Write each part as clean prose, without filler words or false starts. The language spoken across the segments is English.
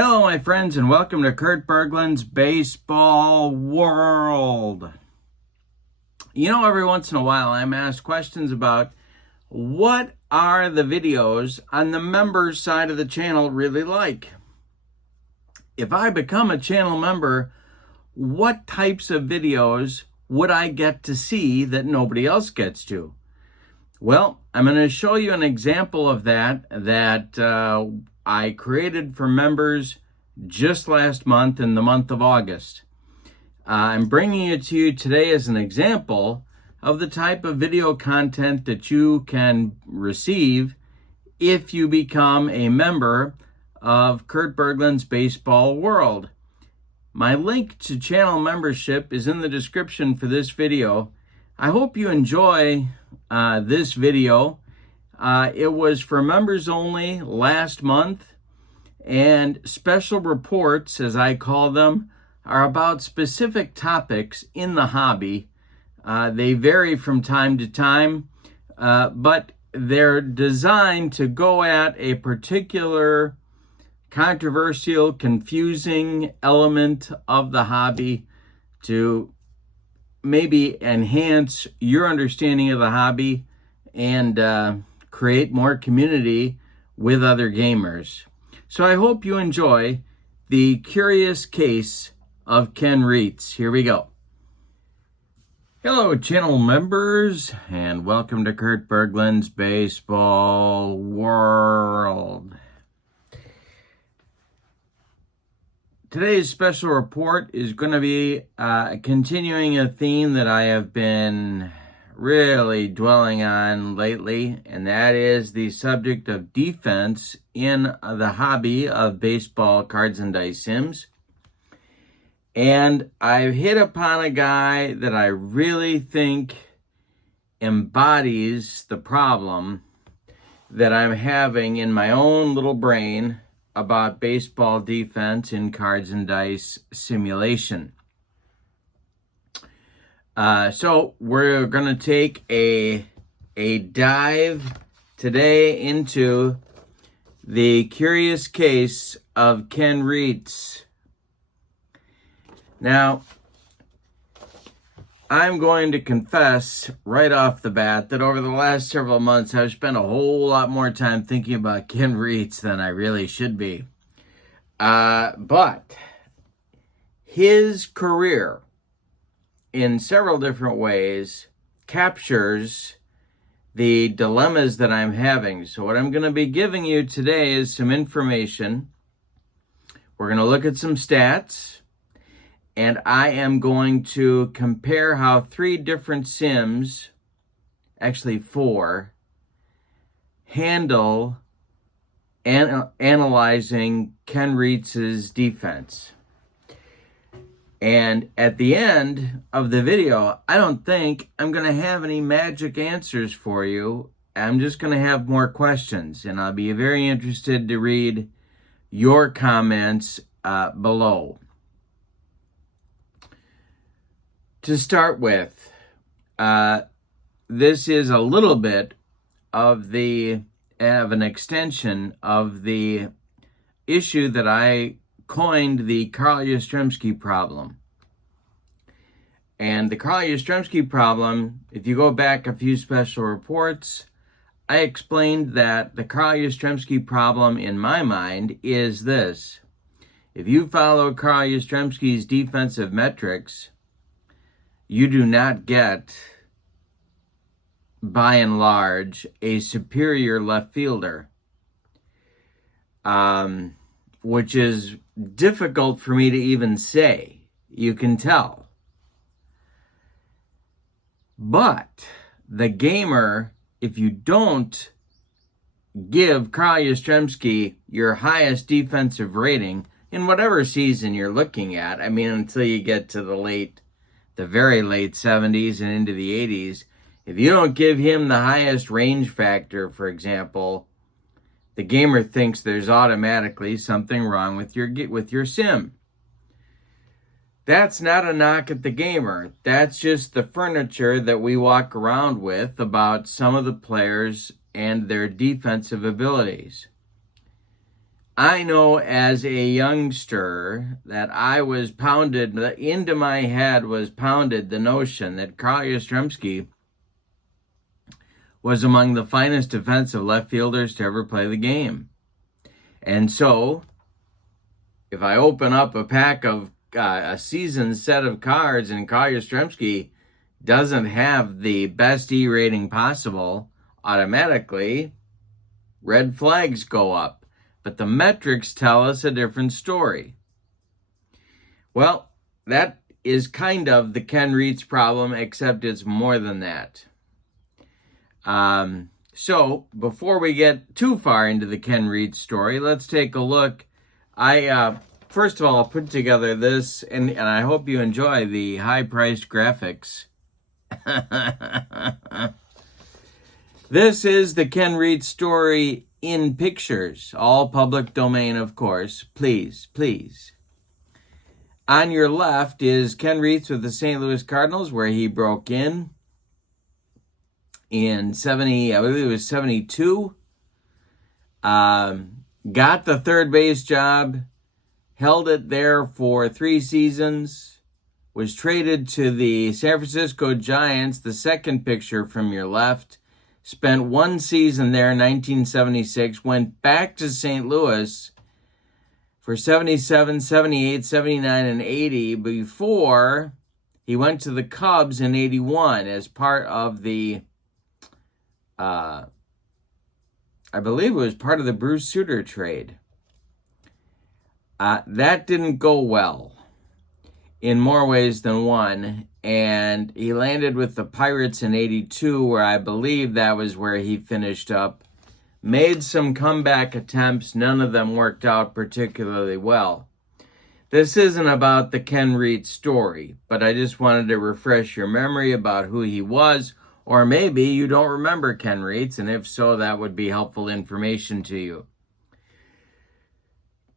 Hello, my friends, and welcome to Kurt Berglund's Baseball World. You know, every once in a while, I'm asked questions about what are the videos on the members side of the channel really like? If I become a channel member, what types of videos would I get to see that nobody else gets to? Well, I'm going to show you an example of that I created for members just last month in the month of August. I'm bringing it to you today as an example of the type of video content that you can receive if you become a member of Kurt Berglund's Baseball World. My link to channel membership is in the description for this video. I hope you enjoy this video. It was for members only last month, and special reports, as I call them, are about specific topics in the hobby. They vary from time to time, but they're designed to go at a particular controversial, confusing element of the hobby to maybe enhance your understanding of the hobby and create more community with other gamers. So I hope you enjoy the curious case of Ken Reitz. Here we go. Hello, channel members, and welcome to Kurt Berglund's Baseball World. Today's special report is going to be continuing a theme that I have been really dwelling on lately, and that is the subject of defense in the hobby of baseball cards and dice sims. And I've hit upon a guy that I really think embodies the problem that I'm having in my own little brain about baseball defense in cards and dice simulation. So we're going to take a dive today into the curious case of Ken Reitz. Now, I'm going to confess right off the bat that over the last several months, I've spent a whole lot more time thinking about Ken Reitz than I really should be. But his career, in several different ways, captures the dilemmas that I'm having. So what I'm going to be giving you today is some information. We're going to look at some stats, and I am going to compare how 3 different sims, actually 4, handle analyzing Ken Reitz's defense. And at the end of the video, I don't think I'm going to have any magic answers for you. I'm just going to have more questions, and I'll be very interested to read your comments below. To start with, this is a little bit of an extension of the issue that I coined the Carl Yastrzemski problem. And the Carl Yastrzemski problem, if you go back a few special reports, I explained that the Carl Yastrzemski problem in my mind is this. If you follow Carl Yastrzemski's defensive metrics, you do not get, by and large, a superior left fielder, which is difficult for me to even say. You can tell. But the gamer, if you don't give Carl Yastrzemski your highest defensive rating in whatever season you're looking at, I mean, until you get to the very late 70s and into the 80s, if you don't give him the highest range factor, for example, the gamer thinks there's automatically something wrong with your sim. That's not a knock at the gamer. That's just the furniture that we walk around with about some of the players and their defensive abilities. I know as a youngster that I was pounded, into my head was pounded the notion that Carl Yastrzemski was among the finest defensive left fielders to ever play the game. And so, if I open up a pack of a seasoned set of cards and Carl Yastrzemski doesn't have the best E rating possible, automatically red flags go up. But the metrics tell us a different story. Well, that is kind of the Ken Reitz problem, except it's more than that. So before we get too far into the Ken Reitz story, let's take a look. First of all, I'll put together this, and I hope you enjoy the high-priced graphics. This is the Ken Reitz story in pictures, all public domain, of course. Please, please. On your left is Ken Reitz with the St. Louis Cardinals, where he broke in 70, I believe it was 72. Got the third base job, held it there for 3 seasons, was traded to the San Francisco Giants, the second picture from your left, spent 1 season there, 1976, went back to St. Louis for 77, 78, 79, and 80 before he went to the Cubs in 81 as part of the, I believe it was part of the Bruce Sutter trade. That didn't go well in more ways than one, and he landed with the Pirates in 82, where I believe that was where he finished up. Made some comeback attempts, none of them worked out particularly well. This isn't about the Ken Reitz story, but I just wanted to refresh your memory about who he was, or maybe you don't remember Ken Reitz, and if so, that would be helpful information to you.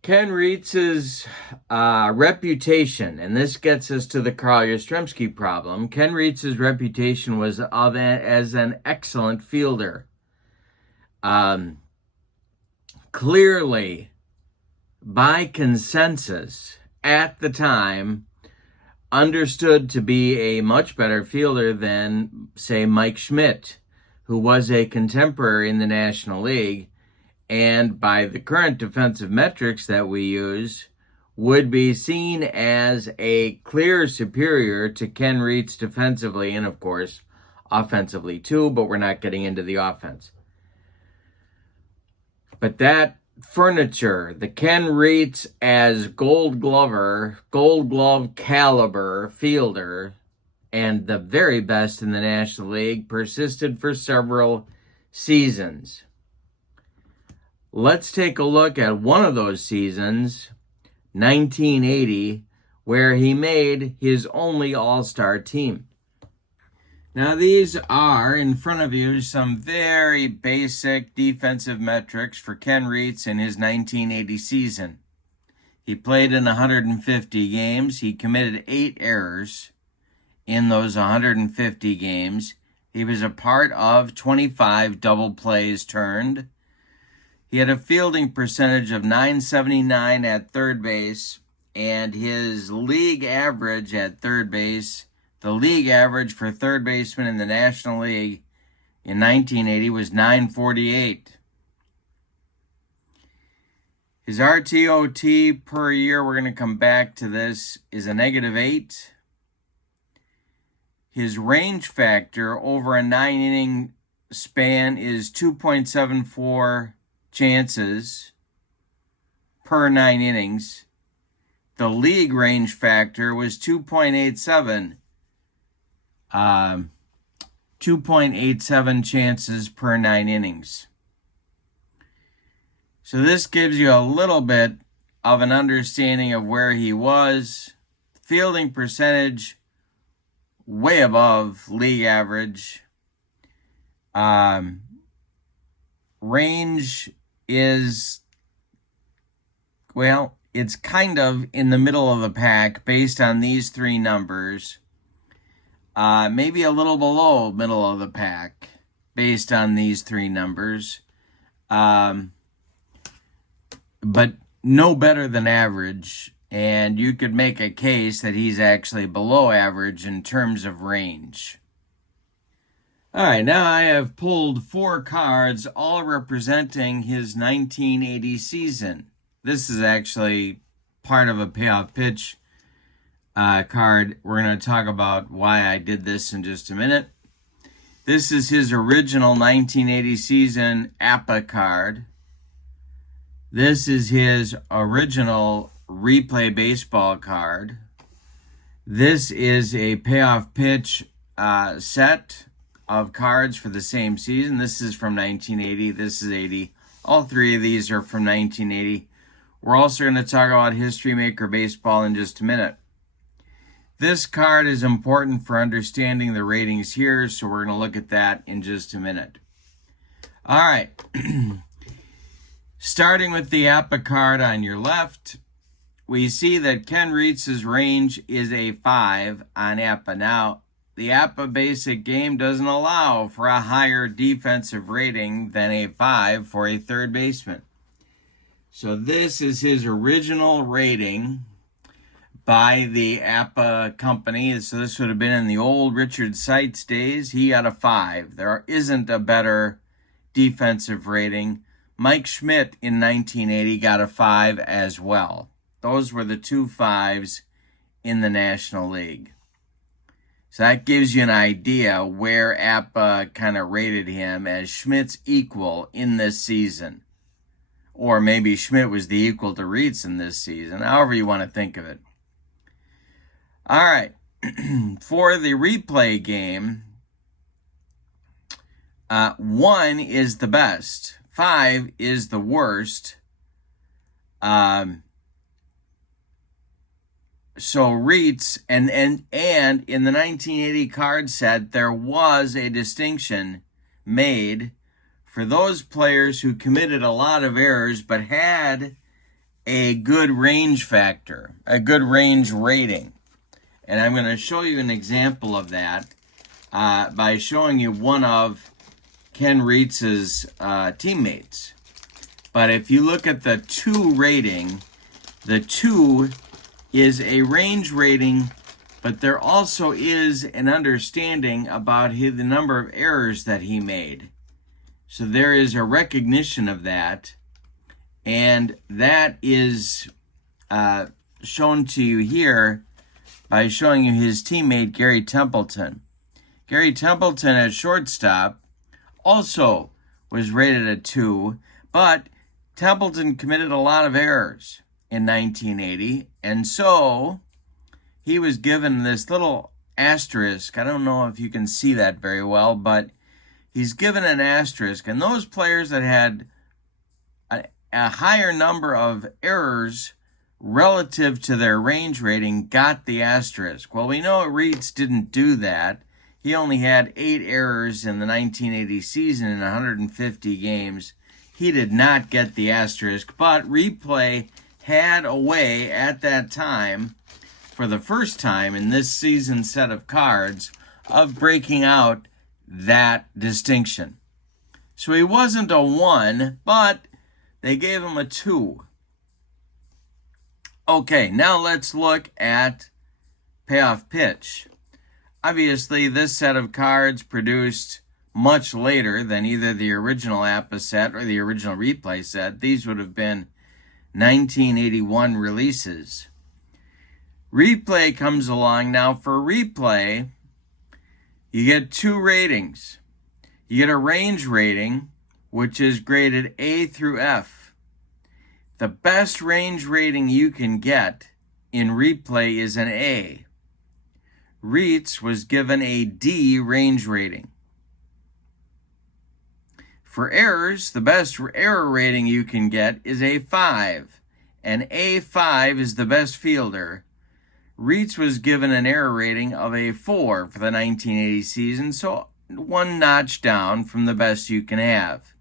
Ken Reitz's reputation, and this gets us to the Carl Yastrzemski problem. Ken Reitz's reputation was as an excellent fielder. Clearly, by consensus at the time, understood to be a much better fielder than, say, Mike Schmidt, who was a contemporary in the National League, and by the current defensive metrics that we use, would be seen as a clear superior to Ken Reitz defensively, and of course, offensively too, but we're not getting into the offense. But that furniture, the Ken Reitz as Gold Glove caliber fielder, and the very best in the National League, persisted for several seasons. Let's take a look at one of those seasons, 1980, where he made his only All-Star team. Now, these are, in front of you, some very basic defensive metrics for Ken Reitz in his 1980 season. He played in 150 games. He committed 8 errors in those 150 games. He was a part of 25 double plays turned. He had a fielding percentage of .979 at third base, and his league average at third base, the league average for third baseman in the National League in 1980 was .948. His RTOT per year, we're going to come back to this, is a -8. His range factor over a 9-inning span is 2.74 chances per 9 innings. The league range factor was 2.87. 2.87 chances per 9 innings. So this gives you a little bit of an understanding of where he was. Fielding percentage way above league average. Range is, well, it's kind of in the middle of the pack based on these 3 numbers. Maybe a little below middle of the pack based on these 3 numbers. but no better than average. And you could make a case that he's actually below average in terms of range. All right, now I have pulled 4 cards, all representing his 1980 season. This is actually part of a payoff pitch card. We're going to talk about why I did this in just a minute. This is his original 1980 season APA card. This is his original replay baseball card. This is a payoff pitch set of cards for the same season. This is from 1980. This is 80. All 3 of these are from 1980. We're also going to talk about History Maker Baseball in just a minute. This card is important for understanding the ratings here, so we're going to look at that in just a minute. All right. Starting with the APA card on your left, we see that Ken Reitz's range is a 5 on APA. Now, the APA basic game doesn't allow for a higher defensive rating than a 5 for a third baseman. So this is his original rating by the APA company. So this would have been in the old Richard Seitz days. He got a 5. There isn't a better defensive rating. Mike Schmidt in 1980 got a 5 as well. Those were the 2 5s in the National League. So that gives you an idea where APA kind of rated him as Schmidt's equal in this season. Or maybe Schmidt was the equal to Reitz in this season, however you want to think of it. All right, for the replay game, 1 is the best, 5 is the worst. So Reitz, and in the 1980 card set, there was a distinction made for those players who committed a lot of errors but had a good range factor, a good range rating. And I'm going to show you an example of that by showing you one of Ken Reitz's teammates. But if you look at the 2 rating, the 2 is a range rating, but there also is an understanding about the number of errors that he made. So there is a recognition of that, and that is shown to you here by showing you his teammate, Gary Templeton. Gary Templeton at shortstop also was rated a 2, but Templeton committed a lot of errors in 1980, and so he was given this little asterisk. I don't know if you can see that very well, but he's given an asterisk, and those players that had a higher number of errors relative to their range rating got the asterisk. Well, we know Reitz didn't do that. He only had 8 errors in the 1980 season in 150 games. He did not get the asterisk, but replay had a way at that time, for the first time in this season set of cards, of breaking out that distinction. So he wasn't a 1, but they gave him a 2. Okay, now let's look at payoff pitch. Obviously, this set of cards produced much later than either the original APA set or the original replay set. These would have been 1981 releases. Replay comes along. Now, for replay, you get 2 ratings. You get a range rating, which is graded A through F. The best range rating you can get in replay is an A. Reitz was given a D range rating. For errors, the best error rating you can get is a 5. An A5 is the best fielder. Reitz was given an error rating of a 4 for the 1980 season, so 1 notch down from the best you can have.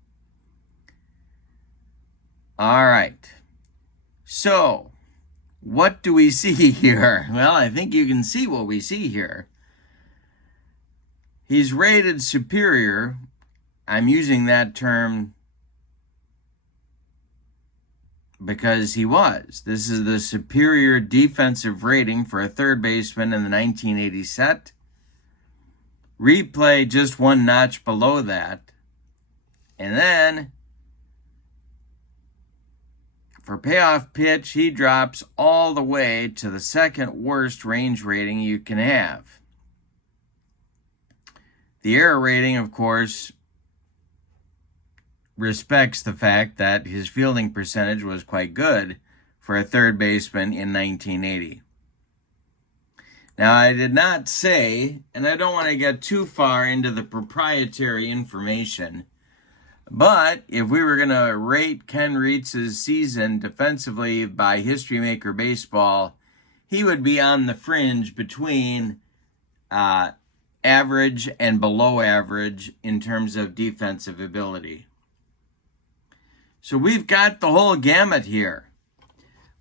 All right. So, what do we see here? Well, I think you can see what we see here. He's rated superior. I'm using that term because he was. This is the superior defensive rating for a third baseman in the 1980 set. Replay just one notch below that. And then for payoff pitch, he drops all the way to the second worst range rating you can have. The error rating, of course, respects the fact that his fielding percentage was quite good for a third baseman in 1980. Now, I did not say, and I don't want to get too far into the proprietary information, but if we were going to rate Ken Reitz's season defensively by History Maker Baseball, he would be on the fringe between average and below average in terms of defensive ability. So we've got the whole gamut here.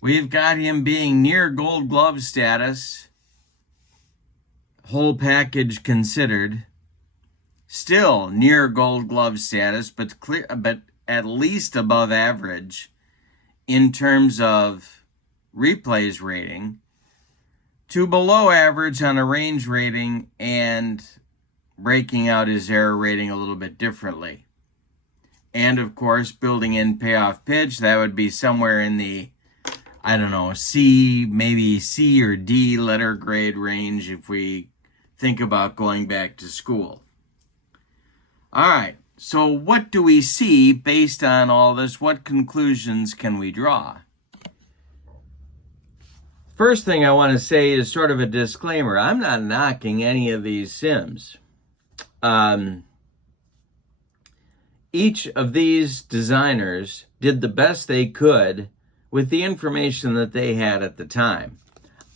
We've got him being near Gold Glove status, whole package considered, still near Gold Glove status, but at least above average in terms of replays rating, to below average on a range rating and breaking out his error rating a little bit differently. And, of course, building in payoff pitch, that would be somewhere in the, I don't know, C, maybe C or D letter grade range if we think about going back to school. All right, so what do we see based on all this? What conclusions can we draw? First thing I want to say is sort of a disclaimer. I'm not knocking any of these sims. Each of these designers did the best they could with the information that they had at the time.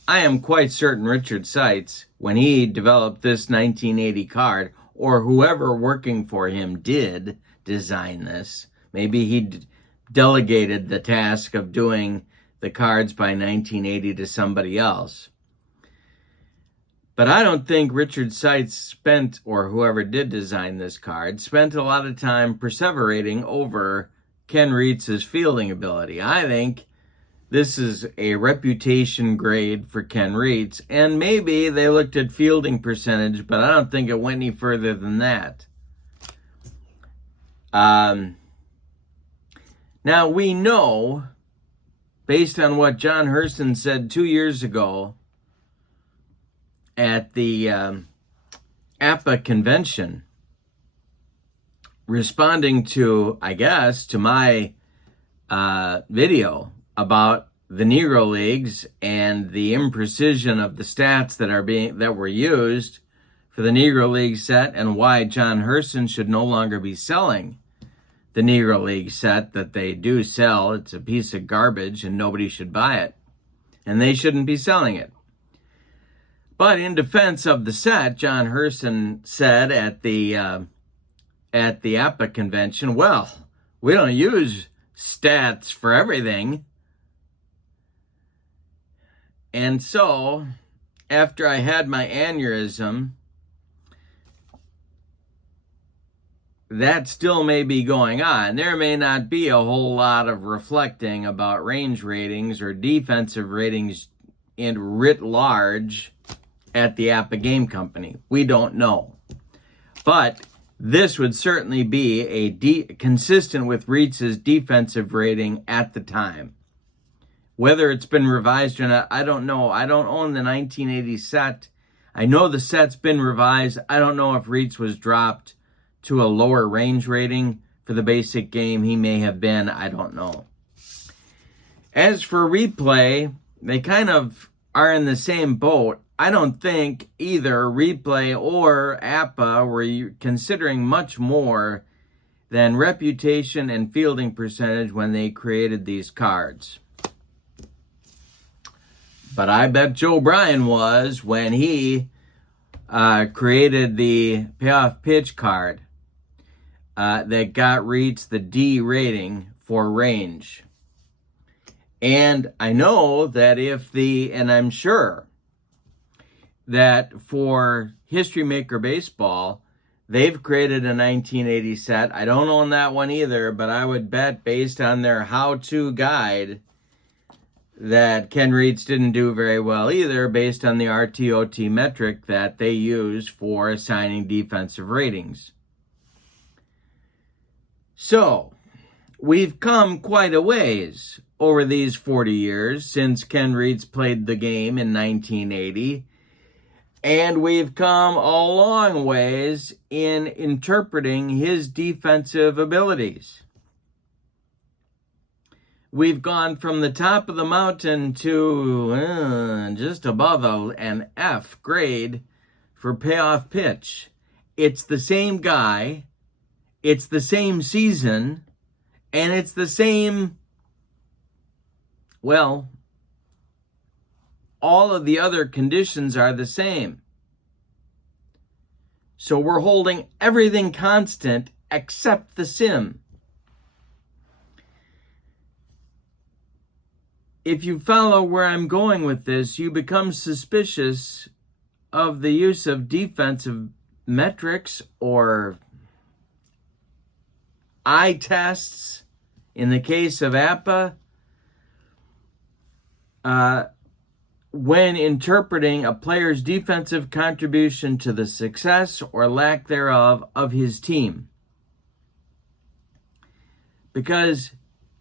I am quite certain Richard Reitz, when he developed this 1980 card, or whoever working for him did design this, maybe he delegated the task of doing the cards by 1980 to somebody else. But I don't think Richard Reitz spent, or whoever did design this card, spent a lot of time perseverating over Ken Reitz's fielding ability. I think this is a reputation grade for Ken Reitz, and maybe they looked at fielding percentage, but I don't think it went any further than that. Now, we know, based on what John Herson said 2 years ago at the APA convention, responding to, I guess, to my video about the Negro Leagues and the imprecision of the stats that were used for the Negro League set, and why John Herson should no longer be selling the Negro League set that they do sell. It's a piece of garbage and nobody should buy it, and they shouldn't be selling it. But in defense of the set, John Herson said at the APA convention, well, we don't use stats for everything. And so, after I had my aneurysm, that still may be going on. There may not be a whole lot of reflecting about range ratings or defensive ratings in writ large at the APA Game Company. We don't know. But this would certainly be consistent with Reitz's defensive rating at the time. Whether it's been revised or not, I don't know. I don't own the 1980 set. I know the set's been revised. I don't know if Reitz was dropped to a lower range rating for the basic game. He may have been. I don't know. As for replay, they kind of are in the same boat. I don't think either Replay or APA were considering much more than reputation and fielding percentage when they created these cards. But I bet Joe Bryan was when he created the payoff pitch card that got Reitz the D rating for range. And I know that and I'm sure that for History Maker Baseball, They've created a 1980 set. I don't own that one either, but I would bet based on their how-to guide that Ken Reitz didn't do very well either, based on the RTOT metric that they use for assigning defensive ratings. So, we've come quite a ways over these 40 years since Ken Reitz played the game in 1980, and we've come a long ways in interpreting his defensive abilities. We've gone from the top of the mountain to just above an F grade for payoff pitch. It's the same guy, it's the same season, and it's the same, well, all of the other conditions are the same. So we're holding everything constant except the sim. If you follow where I'm going with this, you become suspicious of the use of defensive metrics or eye tests in the case of APA when interpreting a player's defensive contribution to the success or lack thereof of his team. Because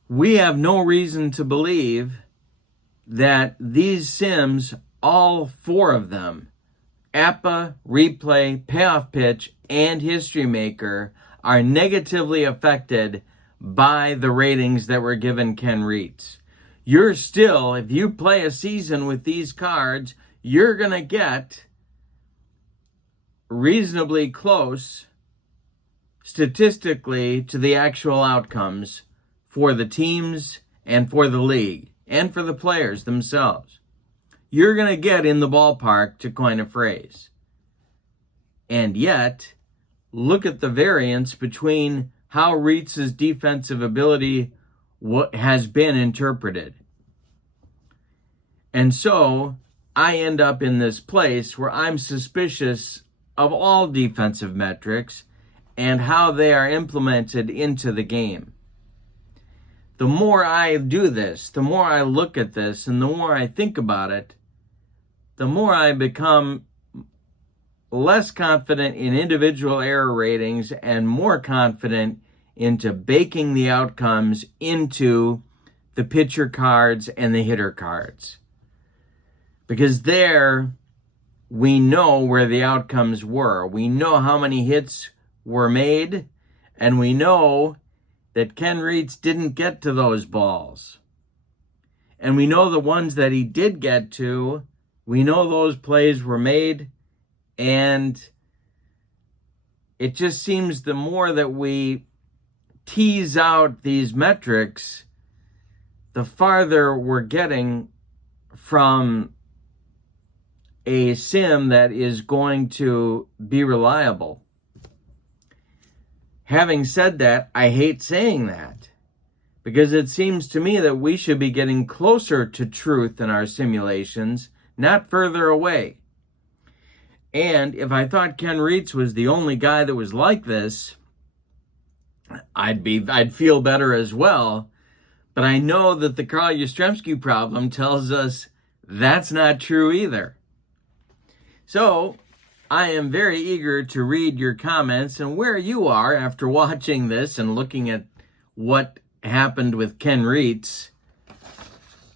we have no reason to believe that these sims, all four of them, APA, Replay, Payoff Pitch, and History Maker, are negatively affected by the ratings that were given Ken Reitz. You're still, if you play a season with these cards, you're going to get reasonably close statistically to the actual outcomes for the teams and for the league and for the players themselves. You're going to get in the ballpark, to coin a phrase. And yet, look at the variance between how Reitz's defensive ability has been interpreted. And so, I end up in this place where I'm suspicious of all defensive metrics and how they are implemented into the game. The more I do this, the more I look at this, and the more I think about it, the more I become less confident in individual error ratings and more confident into baking the outcomes into the pitcher cards and the hitter cards. Because there, we know where the outcomes were. We know how many hits were made, and we know that Ken Reitz didn't get to those balls. And we know the ones that he did get to, we know those plays were made, and it just seems the more that we tease out these metrics, the farther we're getting from a sim that is going to be reliable. Having said that, I hate saying that, because it seems to me that we should be getting closer to truth in our simulations, not further away. And if I thought Ken Reitz was the only guy that was like this, I'd feel better as well. But I know that the Carl Yastrzemski problem tells us that's not true either. So, I am very eager to read your comments and where you are after watching this and looking at what happened with Ken Reitz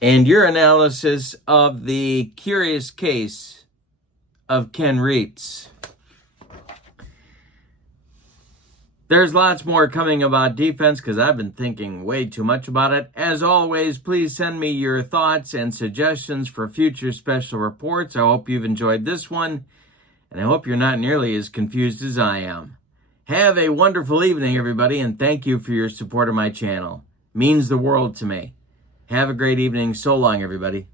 and your analysis of the curious case of Ken Reitz. There's lots more coming about defense because I've been thinking way too much about it. As always, please send me your thoughts and suggestions for future special reports. I hope you've enjoyed this one, and I hope you're not nearly as confused as I am. Have a wonderful evening, everybody, and thank you for your support of my channel. It means the world to me. Have a great evening. So long, everybody.